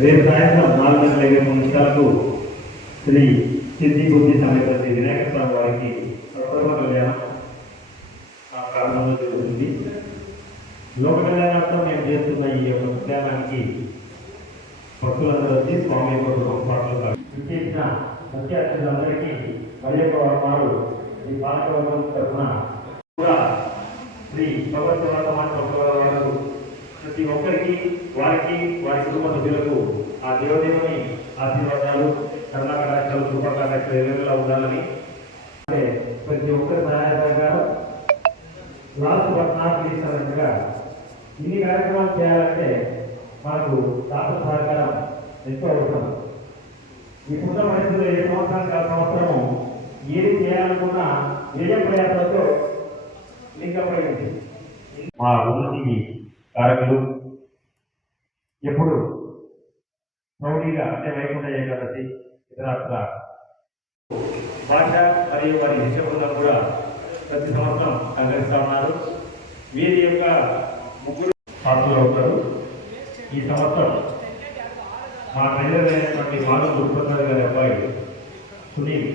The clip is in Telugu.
రేపు సాయంత్రం 4:20 శ్రీ సిద్ధి బుద్ధి సమేత శ్రీ వినాయక స్వామి వారికి ప్రథమ కళ్యాణం ప్రారంభంలో జరుగుతుంది. లోక కళ్యాణార్థం మేము చేస్తున్న ఈ యొక్క కళ్యాణానికి భక్తులందరూ వచ్చి స్వామి యొక్క పాటలు విచ్చేసిన ముఖ్య అతిథులందరికీ మరి యొక్క వారు ఈ పాలకవర్గం తరఫున కూడా శ్రీ భగవద్గీత వారు ప్రతి ఒక్కరికి వారికి వారి కుటుంబ సభ్యులకు ఆ దేవదేవుని ఆశీర్వాదాలు కర్ణాకటాక్షలు కృపాకటాక్షలు ఎదురుగా ఉండాలని ప్రతి ఒక్కరి సహాయంగా లాస్ట్ తీసినట్టుగా ఇన్ని కార్యక్రమాలు చేయాలంటే మనకు దాతల సహకారం ఎంతో అవసరం. ఇప్పుడున్న పరిస్థితుల్లో ఏ సంవత్సరానికి ఆ సంవత్సరము ఏది చేయాలనుకున్నా వ్యయ ప్రయాసాలతో లింగపడింది. మా ఉన్నతికి కారకులు ఎప్పుడు ప్రౌఢిగా అంటే వైకుంఠ ఏకాదశి ఇతరత్ర భాష మరియు వారి శిష్యబృందం కూడా ప్రతి సంవత్సరం సంగ్రహిస్తూ ఉన్నారు. వీరి యొక్క ముగ్గురు పాత్రలు అవుతారు. ఈ సంవత్సరం మా ట్రైనర్ అయినటువంటి మానవ గురుప్రసాద్ గారి అబ్బాయి సునీల్